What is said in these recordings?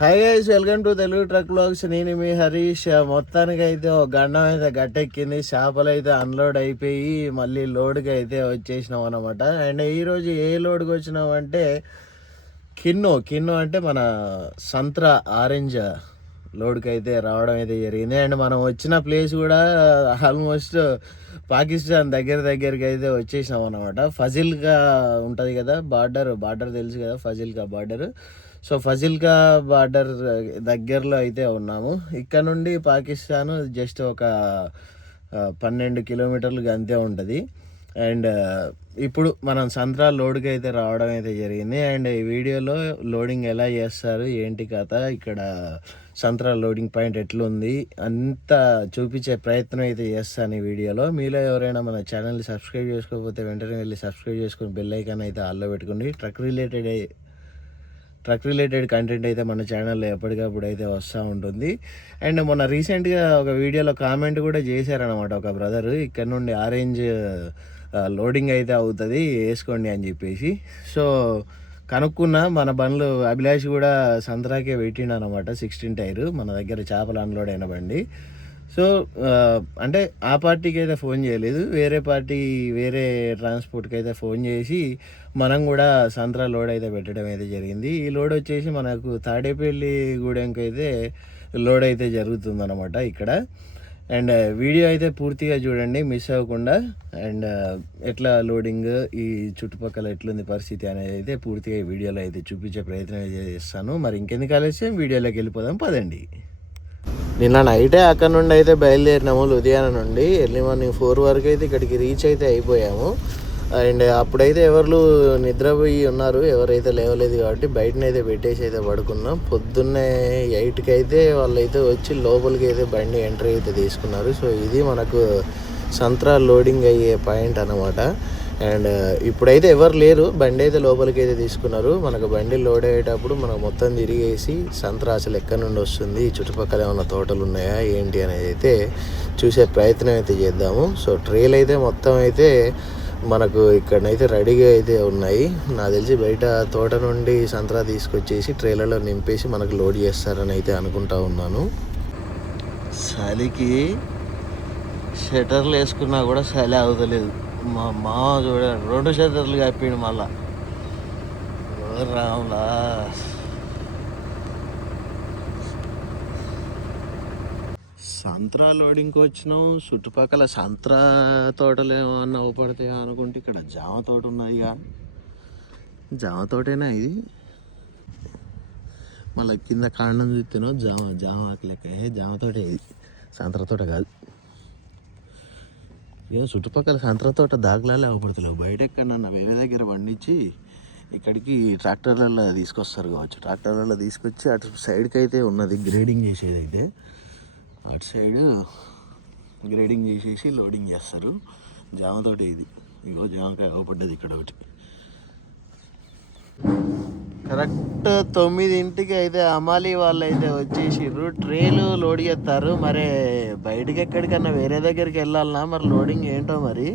Hi guys, welcome to Telugu truck blogs. నేను మీ హరీష్. మొత్తానికి అయితే ఒక గండం అయితే గట్టెక్కింది. చేపలు అయితే అన్లోడ్ అయిపోయి మళ్ళీ లోడ్కి అయితే వచ్చేసినాం అనమాట. అండ్ ఈరోజు ఏ లోడ్కి వచ్చినాం అంటే కిన్నో అంటే మన సంత్రా ఆరెంజ్ లోడ్కి అయితే రావడం అయితే జరిగింది. అండ్ మనం వచ్చిన ప్లేస్ కూడా ఆల్మోస్ట్ పాకిస్తాన్ దగ్గరికి అయితే వచ్చేసినాం అనమాట. ఫజిల్కా ఉంటుంది కదా, బార్డర్ తెలుసు కదా, Fazilka border. So Fazilka border దగ్గరలో అయితే ఉన్నాము. ఇక్కడ నుండి పాకిస్తాన్ జస్ట్ ఒక 12 కిలోమీటర్లు అంతే ఉంటుంది. అండ్ ఇప్పుడు మనం సంత్రా లోడ్కి అయితే రావడం అయితే జరిగింది. అండ్ ఈ వీడియోలో లోడింగ్ ఎలా చేస్తారు, ఏంటి కథ, ఇక్కడ సంత్రా లోడింగ్ పాయింట్ ఎట్లుంది అంతా చూపించే ప్రయత్నం అయితే చేస్తాను ఈ వీడియోలో. మీలో ఎవరైనా మన ఛానల్ని సబ్స్క్రైబ్ చేసుకోకపోతే వెంటనే వెళ్ళి సబ్స్క్రైబ్ చేసుకుని బెల్ ఐకాన్ అయితే ఆల్లో పెట్టుకోండి. ట్రక్ రిలేటెడ్ కంటెంట్ అయితే మన ఛానల్లో ఎప్పటికప్పుడు అయితే వస్తూ ఉంటుంది. అండ్ మొన్న రీసెంట్గా ఒక వీడియోలో కామెంట్ కూడా చేశారనమాట ఒక బ్రదరు, ఇక్కడ నుండి ఆరెంజ్ లోడింగ్ అయితే అవుతుంది వేసుకోండి అని చెప్పేసి. సో కనుక్కున్నా, మన బండ్లు అభిలాష్ కూడా సంత్రాకే పెట్టిండు అనమాట. 16 టైరు మన దగ్గర చేపలు అన్లోడ్ అయిన బండి. సో అంటే ఆ పార్టీకి అయితే ఫోన్ చేయలేదు, వేరే ట్రాన్స్పోర్ట్కి అయితే ఫోన్ చేసి మనం కూడా సంత్రా లోడ్ అయితే పెట్టడం అయితే జరిగింది. ఈ లోడ్ వచ్చేసి మనకు తాడేపల్లి గూడెంకి అయితే లోడ్ అయితే జరుగుతుందన్నమాట ఇక్కడ. అండ్ వీడియో అయితే పూర్తిగా చూడండి, మిస్ అవ్వకుండా. అండ్ ఎట్లా లోడింగ్, ఈ చుట్టుపక్కల ఎట్లుంది పరిస్థితి అనేది అయితే పూర్తిగా ఈ వీడియోలో అయితే చూపించే ప్రయత్నం అయితే చేస్తాను. మరి ఇంకెందుకు ఆలస్యం, వీడియోలోకి వెళ్ళిపోదాం పదండి. నిన్న నైటే అక్కడ నుండి అయితే బయలుదేరినాము, లుధియానా నుండి. ఎర్లీ మార్నింగ్ 4 వరకు అయితే ఇక్కడికి రీచ్ అయితే అయిపోయాము. అండ్ అప్పుడైతే ఎవరు నిద్రపోయి ఉన్నారు, ఎవరైతే లేవలేదు కాబట్టి బయటనైతే పెట్టేసి అయితే పడుకున్నాం. పొద్దున్నే 8కి అయితే వాళ్ళైతే వచ్చి లోపలికి అయితే బండి ఎంట్రీ అయితే తీసుకున్నారు. సో ఇది మనకు సంత్రా లోడింగ్ అయ్యే పాయింట్ అనమాట. అండ్ ఇప్పుడైతే ఎవరు లేరు, బండి అయితే లోపలికి అయితే తీసుకున్నారు. మనకు బండి లోడ్ అయ్యేటప్పుడు మనకు మొత్తం తిరిగేసి సంత్రా అసలు ఎక్కడి నుండి వస్తుంది, చుట్టుపక్కల ఏమైనా తోటలు ఉన్నాయా ఏంటి అనేది అయితే చూసే ప్రయత్నం అయితే చేద్దాము. సో ట్రైల్ అయితే మొత్తం అయితే మనకు ఇక్కడనైతే రెడీగా అయితే ఉన్నాయి. నాకు తెలిసి బయట తోట నుండి సంత్రా తీసుకొచ్చేసి ట్రైలర్లో నింపేసి మనకు లోడ్ చేస్తారని అయితే అనుకుంటా ఉన్నాను. చలికి షటర్లు వేసుకున్నా కూడా చలి అవుతలేదు. మా మామ చూడండి 2 షటర్లు కప్పిండు మళ్ళా. రాములా, సంత్రా లోడింగ్కి వచ్చినాం. చుట్టుపక్కల సంత్రా తోటలు ఏమన్నా అవపడతాయా అనుకుంటే ఇక్కడ జామ తోట ఉన్నది. జామ తోటేనా ఇది? మళ్ళీ కింద కాండం చూస్తేనో జామ లెక్క. జామ తోటే ఇది, సంత్రా తోట కాదు. ఇక చుట్టుపక్కల సంత్రా తోట దాఖలాలే అవపడతలేవు. బయట ఎక్కడన్నా వేరే దగ్గర పండించి ఇక్కడికి ట్రాక్టర్లలో తీసుకొస్తారు కావచ్చు. ట్రాక్టర్లలో తీసుకొచ్చి అటు సైడ్కి అయితే ఉన్నది గ్రేడింగ్ చేసేది. అయితే అటు సైడ్ గ్రేడింగ్ చేసేసి లోడింగ్ చేస్తారు. జామతోటి ఇది. ఇగో జామకాయ అవపడ్డది ఇక్కడ ఒకటి. కరెక్ట్ 9ంటికి అయితే అమాలి వాళ్ళు అయితే వచ్చేసిర్రు. ట్రేలు లోడ్ చేస్తారు. మరి బయటకి ఎక్కడికన్నా వేరే దగ్గరికి వెళ్ళాలన్నా మరి లోడింగ్ ఏంటో మరి.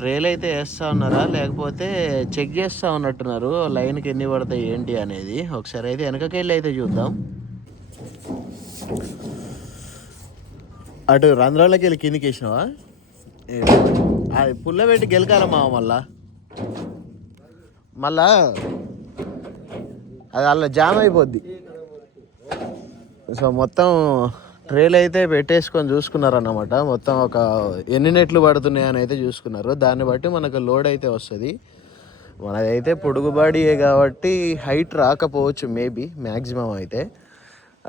ట్రేలు అయితే వేస్తూ ఉన్నారా లేకపోతే చెక్ చేస్తూ ఉన్నట్టున్నారు, లైన్కి ఎన్ని పడతాయి ఏంటి అనేది. ఒకసారి అయితే వెనకకి వెళ్ళి అయితే చూద్దాం. అటు రంధ్రాలకి వెళ్ళి కిందికి వేసినావా? అది పుల్ల పెట్టి గెలకాలమ్మా మళ్ళా అది అలా జామ్ అయిపోద్ది. సో మొత్తం ట్రేలు అయితే పెట్టేసుకొని చూసుకున్నారన్నమాట. మొత్తం ఒక ఎన్ని నెట్లు పడుతున్నాయని అయితే చూసుకున్నారు. దాన్ని బట్టి మనకు లోడ్ అయితే వస్తుంది. మనదైతే పొడుగుబాడియే కాబట్టి హైట్ రాకపోవచ్చు, మ్యాక్సిమం అయితే.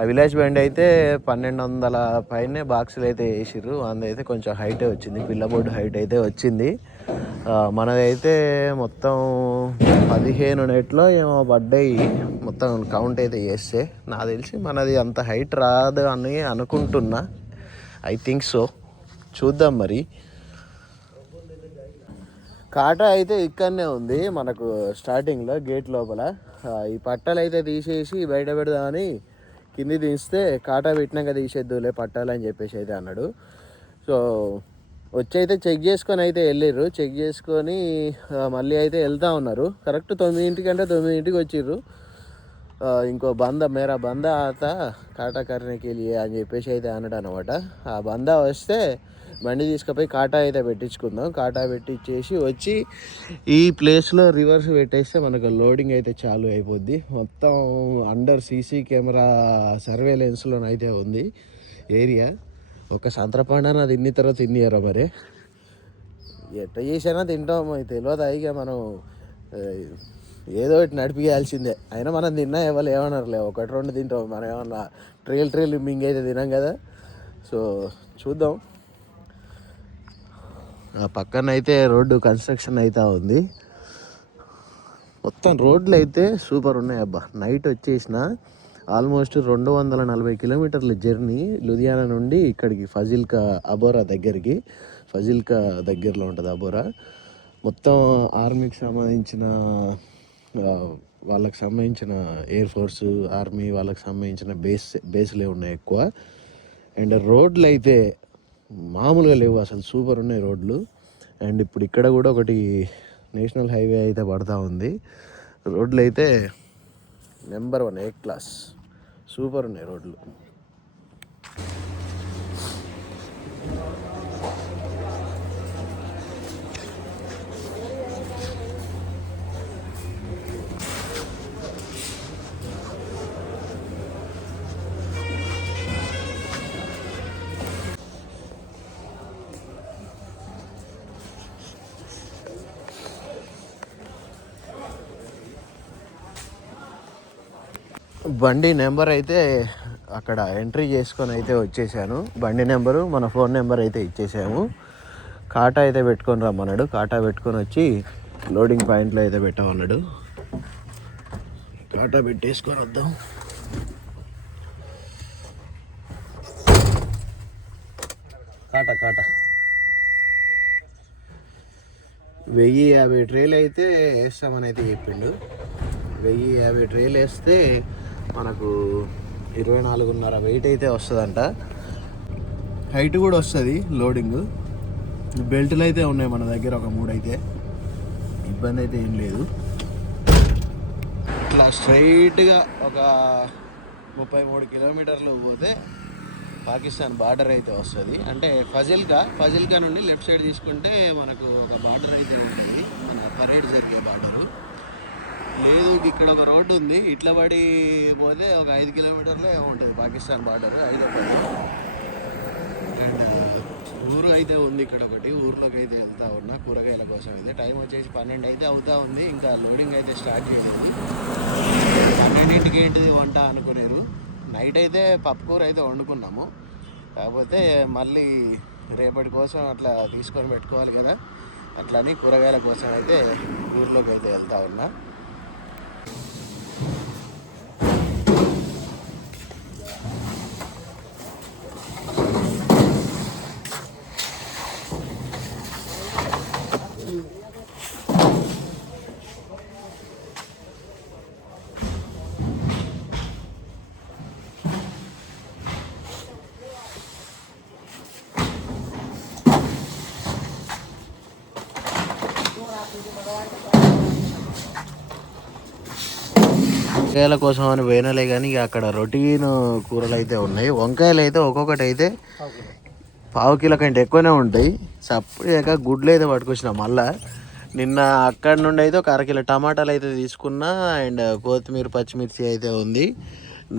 అభిలాష్ బండి అయితే 1200 పైనే బాక్సులు అయితే వేసిర్రు. అందుకైతే కొంచెం హైటే వచ్చింది, పిల్లబోర్డు హైట్ అయితే వచ్చింది. మనదైతే మొత్తం 15 నెట్లో ఏమో పడ్డాయి మొత్తం కౌంట్ అయితే చేస్తే. నాకు తెలిసి మనది అంత హైట్ రాదు అని అనుకుంటున్నా. ఐ థింక్ సో, చూద్దాం మరి. కాటా అయితే ఇక్కడనే ఉంది మనకు స్టార్టింగ్లో గేట్ లోపల. ఈ పట్టాలు అయితే తీసేసి బయట పెడదామని కింది తీస్తే కాటా పెట్టినాక తీసేద్దులే పట్టాలు అని చెప్పేసి అయితే అన్నాడు. సో వచ్చి అయితే చెక్ చేసుకొని అయితే వెళ్ళిర్రు. చెక్ చేసుకొని మళ్ళీ అయితే వెళ్తూ ఉన్నారు. కరెక్ట్ 9ంటికి అంటే 9ంటికి వచ్చిర్రు. ఇంకో మేరా బంద ఆత కాటా కర్నీకి అని చెప్పేసి అయితే అన్నాడు అనమాట. ఆ బంద వస్తే బండి తీసుకుపోయి కాటా అయితే పెట్టించుకుందాం. కాటా పెట్టించేసి వచ్చి ఈ ప్లేస్లో రివర్స్ పెట్టేస్తే మనకు లోడింగ్ అయితే చాలు అయిపోద్ది. మొత్తం అండర్ సీసీ కెమెరా సర్వేలెన్స్లోనైతే ఉంది ఏరియా. ఒక సంతరపండన తిన్న తర్వాత తిన్నారా మరి ఎట్ట చేసినా తింటాం తెలియదు. ఇక మనం ఏదో ఒకటి నడిపియాల్సిందే. అయినా మనం తిన్నా ఎవరు ఏమన్నారులే, 1-2 తింటాం. మనం ఏమన్నా ట్రైల్ మింగ్ అయితే తినాం కదా. సో చూద్దాం. ఆ పక్కన అయితే రోడ్డు కన్స్ట్రక్షన్ అయితే ఉంది. మొత్తం రోడ్లు అయితే సూపర్ ఉన్నాయి అబ్బా. నైట్ వచ్చేసిన ఆల్మోస్ట్ 240 కిలోమీటర్ల జర్నీ లుధియానా నుండి ఇక్కడికి ఫజిల్కా అబోరా దగ్గరికి. ఫజిల్కా దగ్గరలో ఉంటుంది అబోరా. మొత్తం ఆర్మీకి సంబంధించిన వాళ్ళకి సంబంధించిన ఎయిర్ ఫోర్సు, ఆర్మీ వాళ్ళకి సంబంధించిన బేస్లే ఉన్నాయి ఎక్కువ. అండ్ రోడ్లు అయితే మామూలుగా లేవు అసలు, సూపర్ ఉన్నాయి రోడ్లు. అండ్ ఇప్పుడు ఇక్కడ కూడా ఒకటి నేషనల్ హైవే అయితే పడతా ఉంది. రోడ్లు అయితే నెంబర్ 1 A క్లాస్, సూపర్ ఉన్నాయి రోడ్లు. బండి నెంబర్ అయితే అక్కడ ఎంట్రీ చేసుకొని అయితే వచ్చేసాను. బండి నెంబరు, మన ఫోన్ నెంబర్ అయితే ఇచ్చేసాము. కాటా అయితే పెట్టుకొని రమ్మన్నాడు. కాటా పెట్టుకొని వచ్చి లోడింగ్ పాయింట్లో అయితే పెట్టమన్నాడు. కాటా పెట్టేసుకొని వద్దాం. కాటా 1050 ట్రేలు అయితే వేస్తామని అయితే చెప్పిండు. 1050 ట్రేలు వేస్తే మనకు 24.5 వెయిట్ అయితే వస్తుందంట. హైట్ కూడా వస్తుంది లోడింగ్. బెల్ట్లు అయితే ఉన్నాయి మన దగ్గర ఒక 3 అయితే, ఇబ్బంది అయితే ఏం లేదు. ఇట్లా స్ట్రైట్గా ఒక 33 కిలోమీటర్లు పోతే పాకిస్తాన్ బార్డర్ అయితే వస్తుంది. అంటే ఫజిల్కా నుండి లెఫ్ట్ సైడ్ తీసుకుంటే మనకు ఒక బార్డర్ అయితే ఉంటుంది, మన పరేడ్ జరిగే బార్డరు. లేదు ఇక్కడ ఒక రోడ్డు ఉంది, ఇట్లా పడి పోతే ఒక 5 కిలోమీటర్లే ఉంటుంది పాకిస్తాన్ బార్డర్, 5-10. అండ్ ఊరు అయితే ఉంది ఇక్కడ ఒకటి, ఊర్లోకి అయితే వెళ్తా ఉన్నా కూరగాయల కోసం. అయితే టైం వచ్చేసి 12 అయితే అవుతా ఉంది. ఇంకా లోడింగ్ అయితే స్టార్ట్ చేయలేదు. 12ంటికి ఏంటిది వంట అనుకునేరు. నైట్ అయితే పప్పుకూర అయితే వండుకున్నాము. కాకపోతే మళ్ళీ రేపటి కోసం అట్లా తీసుకొని పెట్టుకోవాలి కదా, అట్లని కూరగాయల కోసం అయితే ఊర్లోకి అయితే వెళ్తా ఉన్నా. వంకాయల కోసం అని పోయినలే కానీ అక్కడ రొటీన్ కూరలు అయితే ఉన్నాయి. వంకాయలు అయితే ఒక్కొక్కటి అయితే 1/2 కిలో కంటే ఎక్కువనే ఉంటాయి. సపరేట్గా గుడ్లు అయితే పట్టుకొచ్చినా. మళ్ళా నిన్న అక్కడ నుండి అయితే ఒక 1/2 కిలో టమాటాలు అయితే తీసుకున్నా. అండ్ కొత్తిమీర, పచ్చిమిర్చి అయితే ఉంది.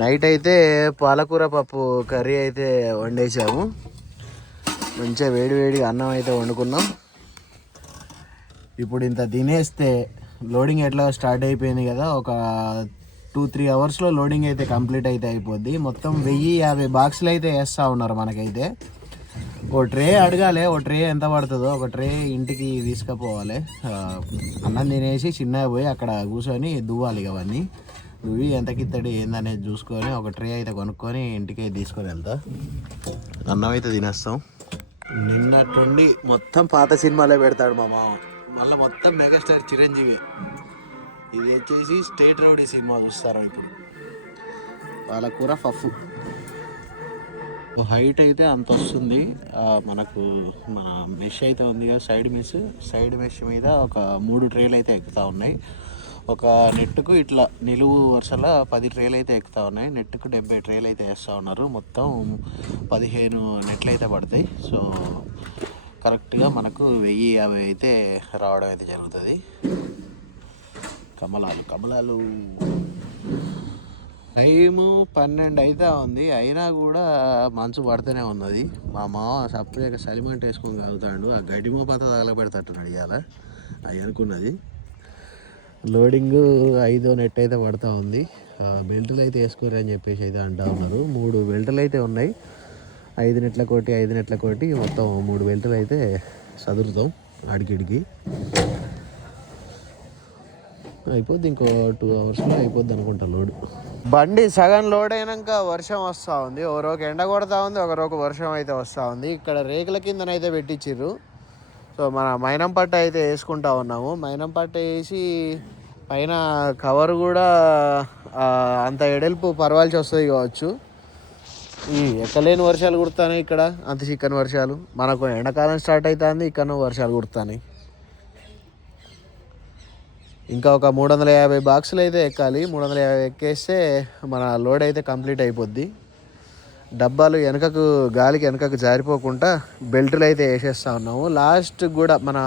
నైట్ అయితే పాలకూర పప్పు కర్రీ అయితే వండేసాము. మంచిగా వేడి అన్నం అయితే వండుకున్నాం. ఇప్పుడు ఇంత తినేస్తే లోడింగ్ ఎట్లా స్టార్ట్ అయిపోయింది కదా, ఒక 2-3 అవర్స్లో లోడింగ్ అయితే కంప్లీట్ అయితే అయిపోద్ది. మొత్తం 1050 బాక్సులు అయితే వేస్తూ ఉన్నారు మనకైతే. ఓ ట్రే అడగాలి, ఓ ట్రే ఎంత పడుతుందో. ఒక ట్రే ఇంటికి తీసుకుపోవాలి. అన్నం తినేసి చిన్నగా పోయి అక్కడ కూర్చొని దువ్వాలి. అవన్నీ దువ్వి ఎంతకిత్తడి ఏందనేది చూసుకొని ఒక ట్రే అయితే కొనుక్కొని ఇంటికి తీసుకొని వెళ్తా. అన్నం అయితే తినేస్తాం. నిన్నట్టుండి మొత్తం పాత సినిమాలే పెడతాడు మా మామ. మళ్ళీ మొత్తం మెగాస్టార్ చిరంజీవి. ఇది వచ్చేసి స్టేట్ రౌడీ సినిమా చూస్తారు ఇప్పుడు. పాలకూర పప్పు హైట్ అయితే అంత వస్తుంది. మనకు మన మెష్ అయితే ఉంది కదా, సైడ్ మెష్ మీద ఒక 3 ట్రేలు అయితే ఎక్కుతూ ఉన్నాయి. ఒక నెట్టుకు ఇట్లా నిలువు వరుసలో 10 ట్రేలు అయితే ఎక్కుతా ఉన్నాయి. నెట్టుకు 70 ట్రేలు అయితే వేస్తూ ఉన్నారు. మొత్తం 15 నెట్లు అయితే పడతాయి. సో కరెక్ట్గా మనకు 1050 అయితే రావడం అయితే జరుగుతుంది. కమలాలు టైము 12 అయితే ఉంది, అయినా కూడా మంచు పడుతూనే ఉన్నది. మా మామ సపరేట్గా సలిమంట వేసుకొని కాగుతాడు. ఆ గడ్డి మోపంత తగలబెడతాట్టున్నాడు ఇవాళ అది అనుకున్నది. లోడింగ్ 5వ నెట్ అయితే పడుతూ ఉంది. బెల్టులు అయితే వేసుకోరు అని చెప్పేసి అయితే అంటూ ఉన్నారు. 3 బెల్టులు అయితే ఉన్నాయి. 5 నెట్ల కోటి మొత్తం 3 బెల్టులు అయితే సదురుతాం అడిగిడికి. అయిపోద్ది, ఇంకో 2 అవర్స్లో అయిపోద్ది అనుకుంటా లోడ్. బండి సగం లోడ్ అయినాక వర్షం వస్తూ ఉంది. ఒకరోజు ఎండ కొడతా ఉంది, ఒకరోజు వర్షం అయితే వస్తూ ఉంది. ఇక్కడ రేకుల కిందనైతే పెట్టించిర్రు. సో మన మైనం పట్ట అయితే వేసుకుంటా ఉన్నాము. మైనం పట్ట వేసి పైన కవర్ కూడా అంత ఎడల్పు పర్వాల్సి వస్తుంది కావచ్చు. ఈ ఎక్కలేని వర్షాలు కుడుతున్నాయి ఇక్కడ, అంత చిక్కని వర్షాలు. మనకు ఎండాకాలం స్టార్ట్ అవుతుంది, ఇక్కడ వర్షాలు కుడుతున్నాయి. ఇంకా ఒక 350 బాక్సులు అయితే ఎక్కాలి. 350 ఎక్కేస్తే మన లోడ్ అయితే కంప్లీట్ అయిపోద్ది. డబ్బాలు గాలికి వెనకకు జారిపోకుండా బెల్టులు అయితే వేసేస్తూ ఉన్నాము. లాస్ట్ కూడా మన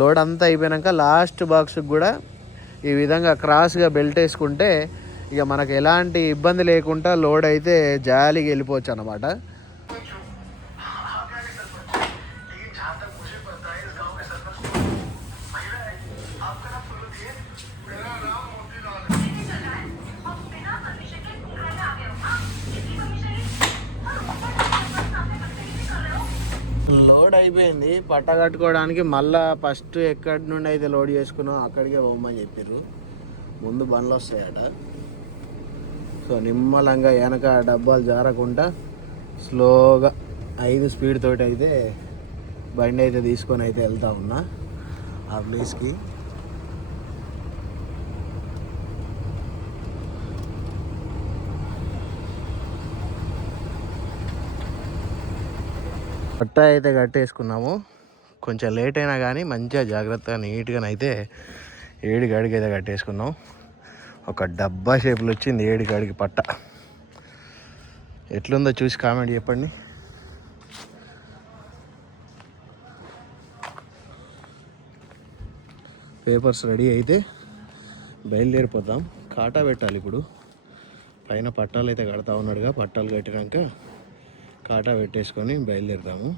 లోడ్ అంతా అయిపోయాక లాస్ట్ బాక్స్కి కూడా ఈ విధంగా క్రాస్గా బెల్ట్ వేసుకుంటే ఇక మనకు ఎలాంటి ఇబ్బంది లేకుండా లోడ్ అయితే జాలీగా వెళ్ళిపోవచ్చు అన్నమాట. లోడ్ అయిపోయింది. పట్ట కట్టుకోవడానికి మళ్ళీ ఫస్ట్ ఎక్కడి నుండి అయితే లోడ్ చేసుకున్నాం అక్కడికే పోమని చెప్పారు. ముందు బండ్లు వస్తాయట. సో నిమ్మలంగా వెనక డబ్బాలు జారకుండా స్లోగా 5 స్పీడ్ తోటి అయితే బండి అయితే తీసుకొని అయితే వెళ్తా ఉన్నా ఆ ప్లేస్కి. పట్ట అయితే కట్టేసుకున్నాము. కొంచెం లేట్ అయినా కానీ మంచిగా జాగ్రత్తగా నీట్గానైతే 7 గాడికి అయితే కట్టేసుకున్నాం. ఒక డబ్బా షేపులు వచ్చింది 7 గాడికి పట్ట. ఎట్లుందో చూసి కామెంట్ చెప్పండి. పేపర్స్ రెడీ అయితే బయలుదేరిపోతాం. కాటా పెట్టాలి ఇప్పుడు. పైన పట్టాలు అయితే కడతా ఉన్నాడుగా, పట్టాలు కట్టినాక కాటా పెట్టేసుకొని బయలుదేరుతాము.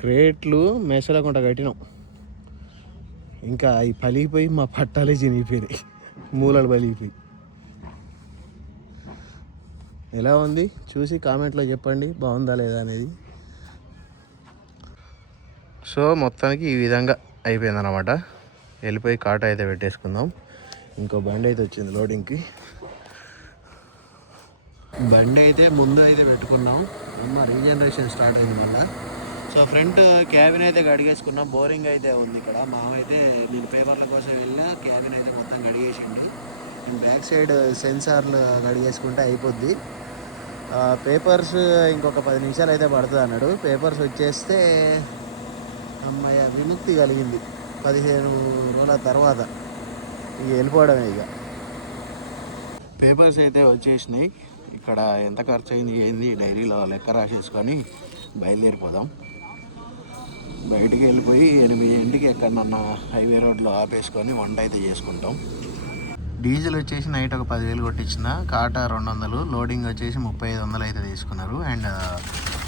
క్రేట్లు మెసలకుండా కట్టినాం. ఇంకా అవి పలిగిపోయి మా పట్టాలే చినిగిపోయినాయి, మూలలు పలిగిపోయి. ఎలా ఉంది చూసి కామెంట్లో చెప్పండి, బాగుందా లేదా అనేది. సో మొత్తానికి ఈ విధంగా అయిపోయిందన్నమాట. వెళ్ళిపోయి కాటా అయితే పెట్టేసుకుందాం. ఇంకో బండి అయితే వచ్చింది లోడింగ్కి. బండి అయితే ముందు అయితే పెట్టుకున్నాం. రీజనరేషన్ స్టార్ట్ అయింది మళ్ళీ. సో ఫ్రంట్ క్యాబిన్ అయితే గడిగేసుకున్నాం. బోరింగ్ అయితే ఉంది ఇక్కడ. మామైతే నేను పేపర్ల కోసం వెళ్ళినా క్యాబిన్ అయితే మొత్తం గడిగేసిండు. నేను బ్యాక్ సైడ్ సెన్సార్లు గడిగేసుకుంటే అయిపోద్ది. పేపర్స్ ఇంకొక 10 నిమిషాలు అయితే పడుతుంది అన్నాడు. పేపర్స్ వచ్చేస్తే అమ్మాయి విముక్తి కలిగింది. 15 రోజుల తర్వాత ఇక వెళ్ళిపోవడమే. ఇక పేపర్స్ అయితే వచ్చేసినాయి. ఇక్కడ ఎంత ఖర్చు అయింది ఏంది డైరీలో లెక్క రాసేసుకొని బయలుదేరిపోదాం. బయటికి వెళ్ళిపోయి 8 ఎక్కడన్నా హైవే రోడ్లో ఆపేసుకొని వంట అయితే చేసుకుంటాం. డీజిల్ వచ్చేసి నైట్ ఒక 10,000 కొట్టించిన. కాటా 200, లోడింగ్ వచ్చేసి 3500 అయితే తీసుకున్నారు. అండ్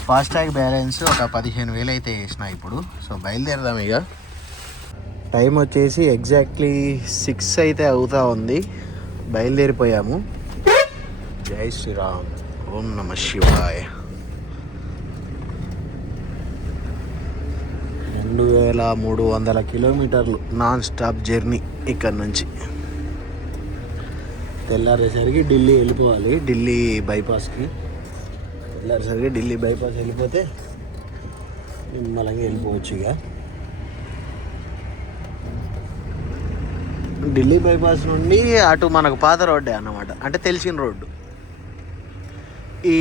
ఫాస్టాగ్ బ్యాలెన్స్ ఒక 15,000 అయితే వేసిన ఇప్పుడు. సో బయలుదేరదాం. ఇక టైం వచ్చేసి ఎగ్జాక్ట్లీ 6 అయితే అవుతా ఉంది. బయలుదేరిపోయాము. జై శ్రీరామ్, ఓం నమ శివాయ. 2300 కిలోమీటర్లు నాన్ స్టాప్ జర్నీ ఇక్కడ నుంచి. తెల్లారేసరికి ఢిల్లీ వెళ్ళిపోవాలి. ఢిల్లీ బైపాస్కి తెల్లారేసరికి ఢిల్లీ బైపాస్ వెళ్ళిపోతే నిమ్మలంగా వెళ్ళిపోవచ్చు. ఇక ఢిల్లీ బైపాస్ నుండి అటు మనకు పాత రోడ్డే అన్నమాట, అంటే తెలిసిన రోడ్డు. ఈ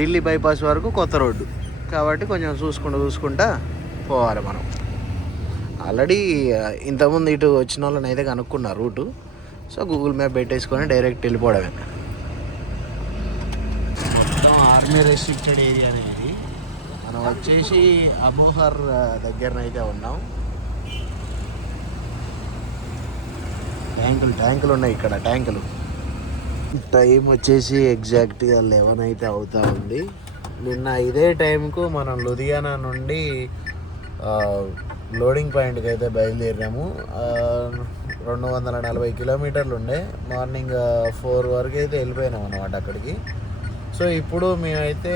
ఢిల్లీ బైపాస్ వరకు కొత్త రోడ్డు. కాబట్టి కొంచెం చూసుకుంటా పోవాలి మనం. ఆల్రెడీ ఇంతకుముందు ఇటు వచ్చిన వాళ్ళని అయితే కనుక్కున్నా రూటు. సో గూగుల్ మ్యాప్ పెట్టేసుకొని డైరెక్ట్ వెళ్ళిపోవడమే. మొత్తం ఆర్మీ రెస్ట్రిక్టెడ్ ఏరియా అనేది. మనం వచ్చేసి అబోహర్ దగ్గరనైతే ఉన్నాం. ట్యాంకులు ఉన్నాయి ఇక్కడ, ట్యాంకులు. టైం వచ్చేసి ఎగ్జాక్ట్గా 11 అయితే అవుతా ఉంది. నిన్న ఇదే టైంకు మనం లుధియానా నుండి లోడింగ్ పాయింట్కి అయితే బయలుదేరాము. 240 కిలోమీటర్లు ఉండే. మార్నింగ్ 4 వరకు అయితే వెళ్ళిపోయినాం అన్నమాట అక్కడికి. సో ఇప్పుడు మేమైతే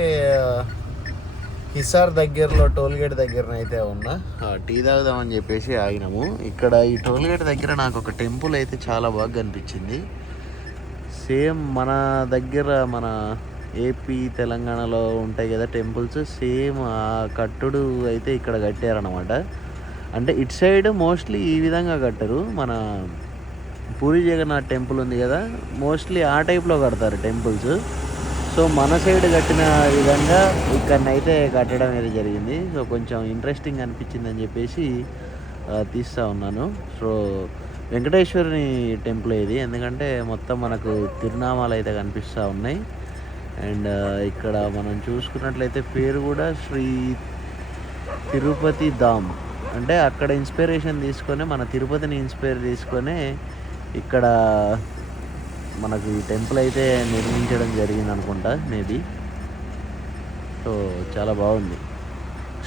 హిసార్ దగ్గరలో టోల్గేట్ దగ్గరనైతే ఉన్నా. టీ తాగుదామని చెప్పేసి ఆగినాము. ఇక్కడ ఈ టోల్గేట్ దగ్గర నాకు ఒక టెంపుల్ అయితే చాలా బాగా కనిపించింది. సేమ్ మన దగ్గర మన ఏపీ తెలంగాణలో ఉంటాయి కదా టెంపుల్స్, సేమ్ ఆ కట్టుడు అయితే ఇక్కడ కట్టారనమాట. అంటే ఇటు సైడ్ మోస్ట్లీ ఈ విధంగా కట్టరు. మన పూరి జగన్నాథ్ టెంపుల్ ఉంది కదా, మోస్ట్లీ ఆ టైప్లో కడతారు టెంపుల్స్. సో మన సైడ్ కట్టిన విధంగా ఇక్కడనైతే కట్టడం అయితే జరిగింది. సో కొంచెం ఇంట్రెస్టింగ్ అనిపించింది అని చెప్పేసి తీస్తూ ఉన్నాను. సో వెంకటేశ్వరుని టెంపుల్ ఇది, ఎందుకంటే మొత్తం మనకు తిరునామాలు అయితే కనిపిస్తూ ఉన్నాయి. అండ్ ఇక్కడ మనం చూసుకున్నట్లయితే పేరు కూడా శ్రీ తిరుపతి ధామ్. అంటే అక్కడ ఇన్స్పిరేషన్ తీసుకొని మన తిరుపతిని ఇన్స్పైర్ తీసుకొని ఇక్కడ మనకు ఈ టెంపుల్ అయితే నిర్మించడం జరిగింది అనుకుంటా మేబీ. సో చాలా బాగుంది.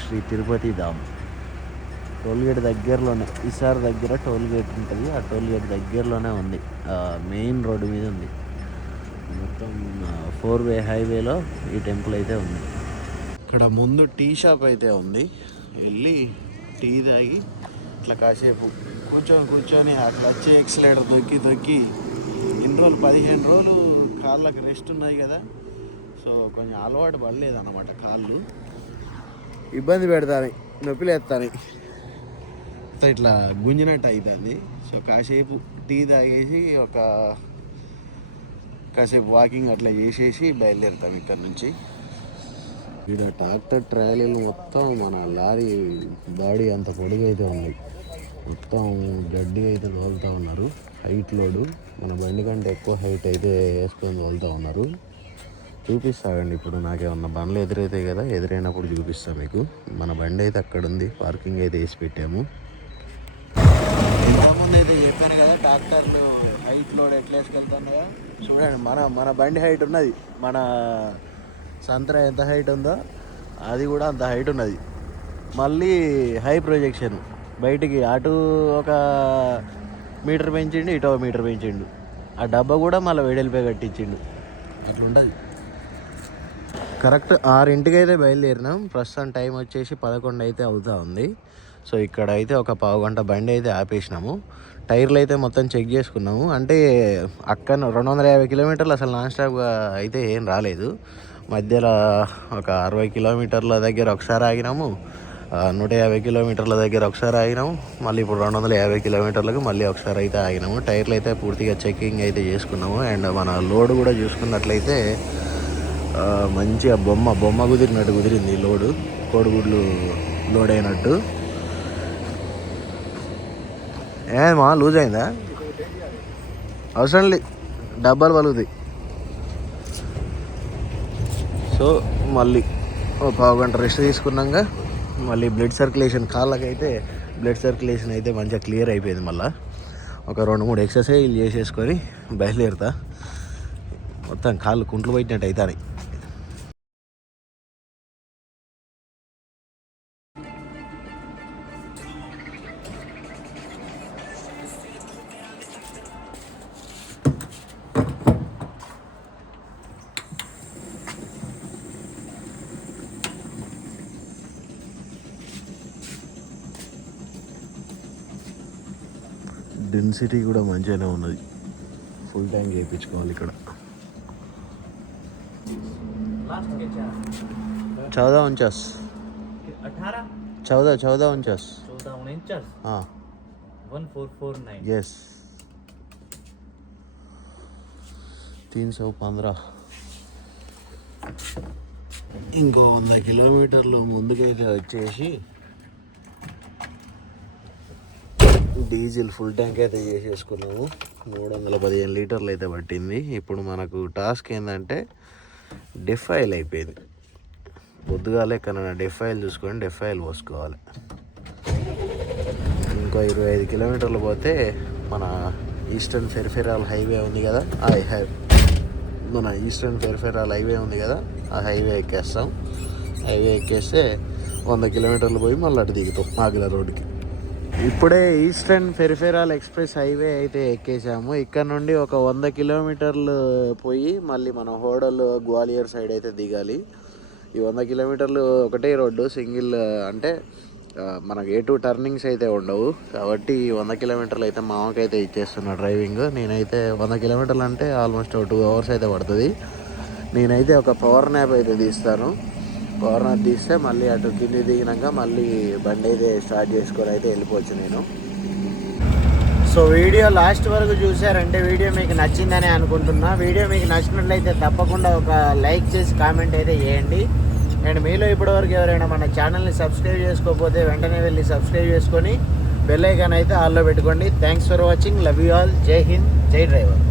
శ్రీ తిరుపతి ధామ్ టోల్గేట్ దగ్గరలోనే, ఈసారి దగ్గర టోల్గేట్ ఉంటుంది. ఆ టోల్గేట్ దగ్గరలోనే ఉంది, మెయిన్ రోడ్డు మీద ఉంది. మొత్తం 4-వే హైవేలో ఈ టెంపుల్ అయితే ఉంది. ఇక్కడ ముందు టీ షాప్ అయితే ఉంది. వెళ్ళి టీ తాగి ఇట్లా కాసేపు కూర్చొని అట్లా వచ్చి ఎక్సలేటర్ దొక్కి ఎన్ని రోజులు 15 రోజులు కాళ్ళకి రెస్ట్ ఉన్నాయి కదా. సో కొంచెం అలవాటు పడలేదు అన్నమాట. కాళ్ళు ఇబ్బంది పెడతాయి, నొప్పిలు ఎత్తాయి, ఇట్లా గుంజినట్టు అవుతుంది. సో కాసేపు టీ తాగేసి కాసేపు వాకింగ్ అట్లా చేసేసి బయలుదేరుతాం ఇక్కడ నుంచి. ఇక్కడ ట్రాక్టర్ ట్రాలీలు మొత్తం మన లారీ బాడీ అంత పొడుగు అయితే ఉంది. మొత్తం గడ్డి అయితే తోలుతూ ఉన్నారు. హైట్ లోడు మన బండి కంటే ఎక్కువ హైట్ అయితే వేసుకొని తోలుతూ ఉన్నారు. చూపిస్తాగండి ఇప్పుడు. నాకేమన్నా బండ్లు ఎదురైతాయి కదా, ఎదురైనప్పుడు చూపిస్తాను మీకు. మన బండి అయితే అక్కడ ఉంది, పార్కింగ్ అయితే వేసి పెట్టాము. ఇంతకుముందు అయితే చెప్పాను కదా ట్రాక్టర్లు హైట్ లోడ్ ఎట్లా వేసుకెళ్తున్నాయో చూడండి. మన బండి హైట్ ఉన్నది, మన సంత్ర ఎంత హైట్ ఉందో అది కూడా అంత హైట్ ఉన్నది. మళ్ళీ హై ప్రొజెక్షన్, బయటికి అటు 1 మీటర్ పెంచిండు, ఇటు 1 మీటర్ పెంచిండు. ఆ డబ్బా కూడా మళ్ళీ వెడల్పే కట్టించిండు. అట్లుంటుంది. కరెక్ట్ 6ంటికి అయితే బయలుదేరినాం. ప్రస్తుతం టైం వచ్చేసి 11 అయితే అవుతూ ఉంది. సో ఇక్కడ అయితే ఒక పావు గంట బండి అయితే ఆపేసినాము. టైర్లు అయితే మొత్తం చెక్ చేసుకున్నాము. అంటే అక్కడ 250 కిలోమీటర్లు అసలు నాన్ స్టాప్గా అయితే ఏం రాలేదు. మధ్యలో ఒక 60 కిలోమీటర్ల దగ్గర ఒకసారి ఆగినాము, 150 కిలోమీటర్ల దగ్గర ఒకసారి ఆగినాము, మళ్ళీ ఇప్పుడు 250 కిలోమీటర్లకు మళ్ళీ ఒకసారి అయితే ఆగినాము. టైర్లు అయితే పూర్తిగా చెకింగ్ అయితే చేసుకున్నాము. అండ్ మన లోడ్ కూడా చూసుకున్నట్లయితే మంచిగా బొమ్మ కుదిరినట్టు కుదిరింది లోడు. కోడిగుడ్లు లోడ్ అయినట్టు. ఏమా లూజ్ అయిందా? అవసరం లేదు, డబ్బాలు పలుగుతాయి. సో మళ్ళీ ఒక పావు గంట రెస్ట్ తీసుకున్నాక మళ్ళీ బ్లడ్ సర్క్యులేషన్, కాళ్ళకైతే బ్లడ్ సర్క్యులేషన్ అయితే మంచిగా క్లియర్ అయిపోయింది. మళ్ళీ ఒక 2-3 ఎక్సర్సైజ్లు చేసేసుకొని బయలుదేరుతా. మొత్తం కాళ్ళు కుంట్లు పోయినట్టు అవుతాయి. డెన్సిటీ కూడా మంచిగానే ఉన్నది. ఫుల్ ట్యాంక్ చేయించుకోవాలి ఇక్కడ. 14 इंचेस। हाँ 1449। यस 315। ఇంకో 100 కిలోమీటర్లు ముందుకైతే వచ్చేసి డీజిల్ ఫుల్ ట్యాంక్ అయితే చేసేసుకున్నాము. 315 లీటర్లు అయితే పట్టింది. ఇప్పుడు మనకు టాస్క్ ఏంటంటే డెఫ్ ఆయిల్ అయిపోయింది. పొద్దుగాలే ఎక్కడైనా డెఫ్ ఆయిల్ చూసుకొని డెఫ్ ఆయిల్ పోసుకోవాలి. ఇంకో 25 కిలోమీటర్లు పోతే మన ఈస్టర్న్ ఫెర్ఫెరాల్ హైవే ఉంది కదా, మన ఈస్టర్న్ ఫెర్ఫెరాల్ హైవే ఉంది కదా, ఆ హైవే ఎక్కేస్తాం. హైవే ఎక్కేస్తే 100 కిలోమీటర్లు పోయి మళ్ళీ అటు దిగుతాం ఆగిల రోడ్డుకి. ఇప్పుడే ఈస్టర్న్ ఫెర్ఫెరాల్ ఎక్స్ప్రెస్ హైవే అయితే ఎక్కేసాము. ఇక్కడ నుండి ఒక 100 కిలోమీటర్లు పోయి మళ్ళీ మనం హోడల్ గ్వాలియర్ సైడ్ అయితే దిగాలి. ఈ 100 కిలోమీటర్లు ఒకటే రోడ్డు, సింగిల్, అంటే మనకు ఎటు టర్నింగ్స్ అయితే ఉండవు. కాబట్టి 100 కిలోమీటర్లు అయితే మామకైతే ఇచ్చేస్తున్నా డ్రైవింగ్. నేనైతే 100 కిలోమీటర్లు అంటే ఆల్మోస్ట్ 2 అవర్స్ అయితే పడుతుంది. నేనైతే ఒక పవర్ న్యాప్ అయితే తీస్తాను. పవర్ న్యాప్ తీస్తే మళ్ళీ అటు కింది దిగినాక మళ్ళీ బండి అయితే స్టార్ట్ చేసుకొని అయితే వెళ్ళిపోవచ్చు నేను. సో వీడియో లాస్ట్ వరకు చూసారంటే వీడియో మీకు నచ్చిందని అనుకుంటున్నా. వీడియో మీకు నచ్చినట్లయితే తప్పకుండా ఒక లైక్ చేసి కామెంట్ అయితే చేయండి. అండ్ మీలో ఇప్పటివరకు ఎవరైనా మన ఛానల్ని సబ్స్క్రైబ్ చేసుకోకపోతే వెంటనే వెళ్ళి సబ్స్క్రైబ్ చేసుకొని బెల్ ఐకాన్ అయితే ఆల్లో పెట్టుకోండి. Thanks for watching. Love you all. జై హింద్, జై డ్రైవర్.